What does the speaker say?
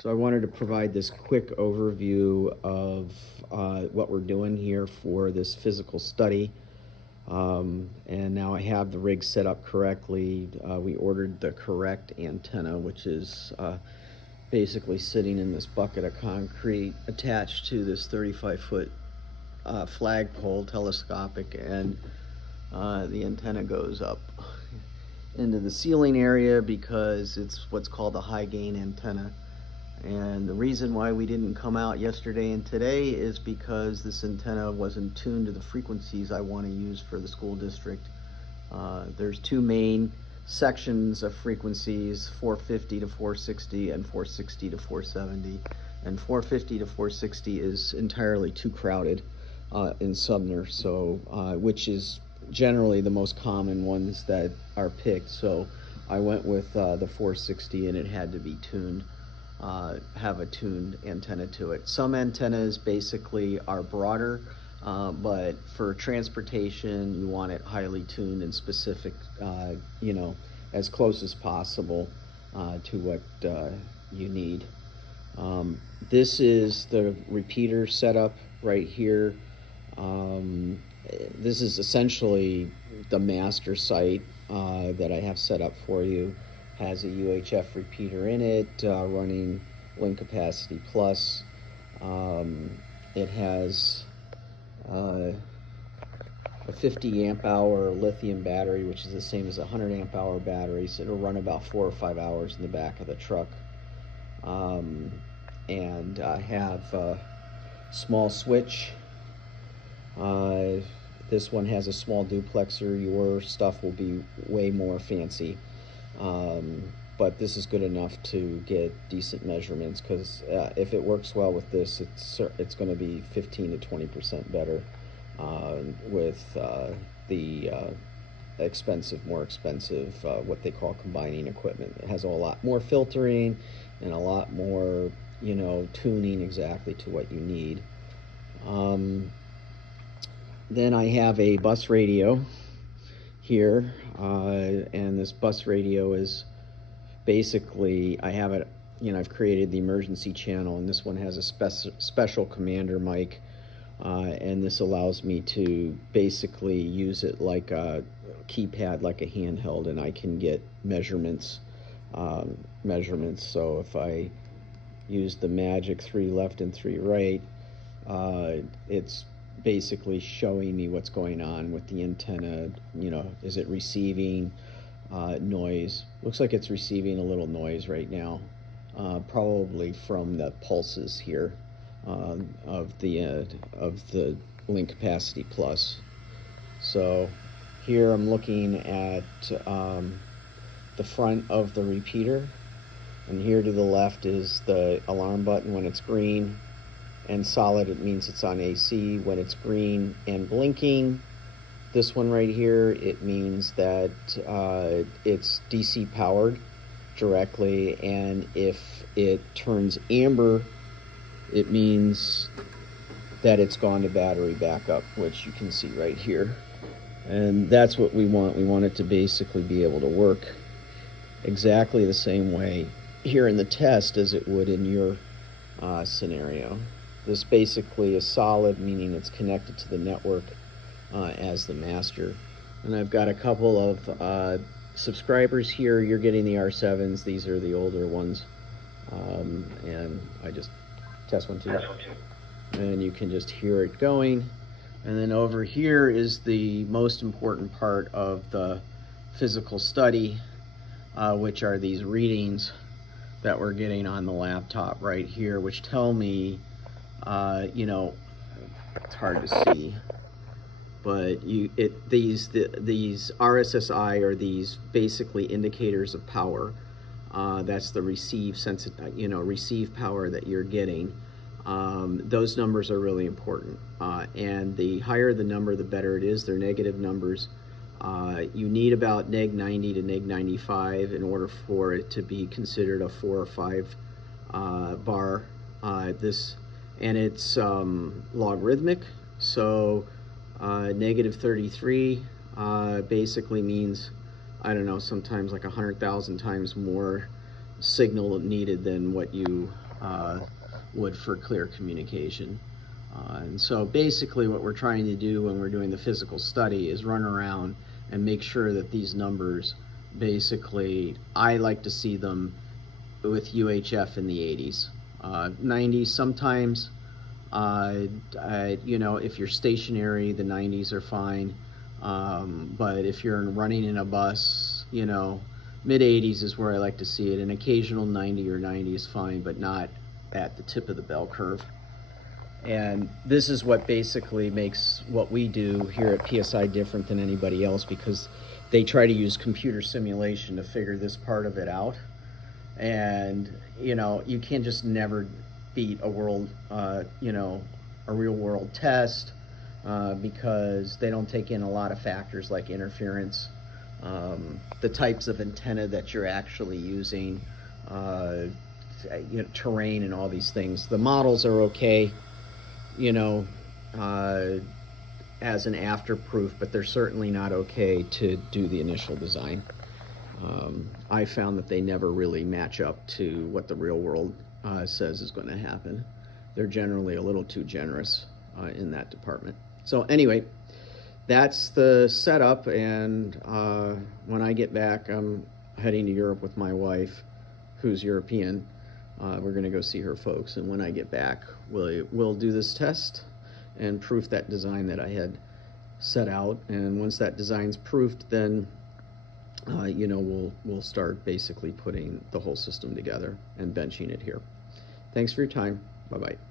So I wanted to provide this quick overview of what we're doing here for this physical study. And now I have the rig set up correctly. We ordered the correct antenna, which is basically sitting in this bucket of concrete attached to this 35-foot flagpole, telescopic, and the antenna goes up into the ceiling area because it's what's called a high gain antenna. And the reason why we didn't come out yesterday and today is because this antenna wasn't tuned to the frequencies I want to use for the school district. There's two main sections of frequencies, 450 to 460 and 460 to 470. And 450 to 460 is entirely too crowded in Sumner, so which is generally the most common ones that are picked. So I went with the 460, and it had to be tuned. Have a tuned antenna to it. Some antennas basically are broader, but for transportation you want it highly tuned and specific, as close as possible to what you need. This is the repeater setup right here. This is essentially the master site that I have set up for you. Has a UHF repeater in it, running link capacity plus. It has a 50 amp hour lithium battery, which is the same as a 100 amp hour battery, so it'll run about 4 or 5 hours in the back of the truck. And I have a small switch. This one has a small duplexer. Your stuff will be way more fancy. But this is good enough to get decent measurements, because if it works well with this, it's going to be 15 to 20% better with the more expensive, what they call combining equipment. It has a lot more filtering and a lot more, tuning exactly to what you need. Then I have a bus radio here, and this bus radio is basically, I have it, I've created the emergency channel, and this one has a special commander mic, and this allows me to basically use it like a keypad, like a handheld, and I can get measurements. So if I use the magic 3 left and 3 right, it's basically showing me what's going on with the antenna. Is it receiving noise? Looks like it's receiving a little noise right now, probably from the pulses here of the link capacity plus. So here I'm looking at the front of the repeater, and here to the left is the alarm button when it's green and solid. It means it's on AC. When it's green and blinking, this one right here, it means that it's DC powered directly, and if it turns amber, it means that it's gone to battery backup, which you can see right here. And that's what we want. We want it to basically be able to work exactly the same way here in the test as it would in your scenario. This basically is solid, meaning it's connected to the network as the master. And I've got a couple of subscribers here. You're getting the R7s. These are the older ones. And I just test 1 2. And you can just hear it going. And then over here is the most important part of the physical study, which are these readings that we're getting on the laptop right here, which tell me, it's hard to see, but these RSSI are these basically indicators of power. That's the receive power that you're getting. Those numbers are really important, and the higher the number, the better it is. They're negative numbers. You need about neg 90 to neg 95 in order for it to be considered a 4 or 5 bar. And it's logarithmic, so negative 33 basically means, I don't know, sometimes like 100,000 times more signal needed than what you would for clear communication. And so basically what we're trying to do when we're doing the physical study is run around and make sure that these numbers, basically, I like to see them with UHF in the 80s. 90s sometimes, you know, if you're stationary, the 90s are fine. But if you're running in a bus, you know, mid 80s is where I like to see it. An occasional 90 or 90 is fine, but not at the tip of the bell curve. And this is what basically makes what we do here at PSI different than anybody else, because they try to use computer simulation to figure this part of it out. And, you know, you can just never beat a you know, a real world test, because they don't take in a lot of factors like interference, the types of antenna that you're actually using, you know, terrain and all these things. The models are okay, you know, as an after proof, but they're certainly not okay to do the initial design. I found that they never really match up to what the real world says is going to happen. They're generally a little too generous in that department. So anyway, that's the setup, and when I get back, I'm heading to Europe with my wife, who's European. We're going to go see her folks, and when I get back, we'll do this test and proof that design that I had set out. And once that design's proofed, then you know, we'll start basically putting the whole system together and benching it here. Thanks for your time. Bye-bye.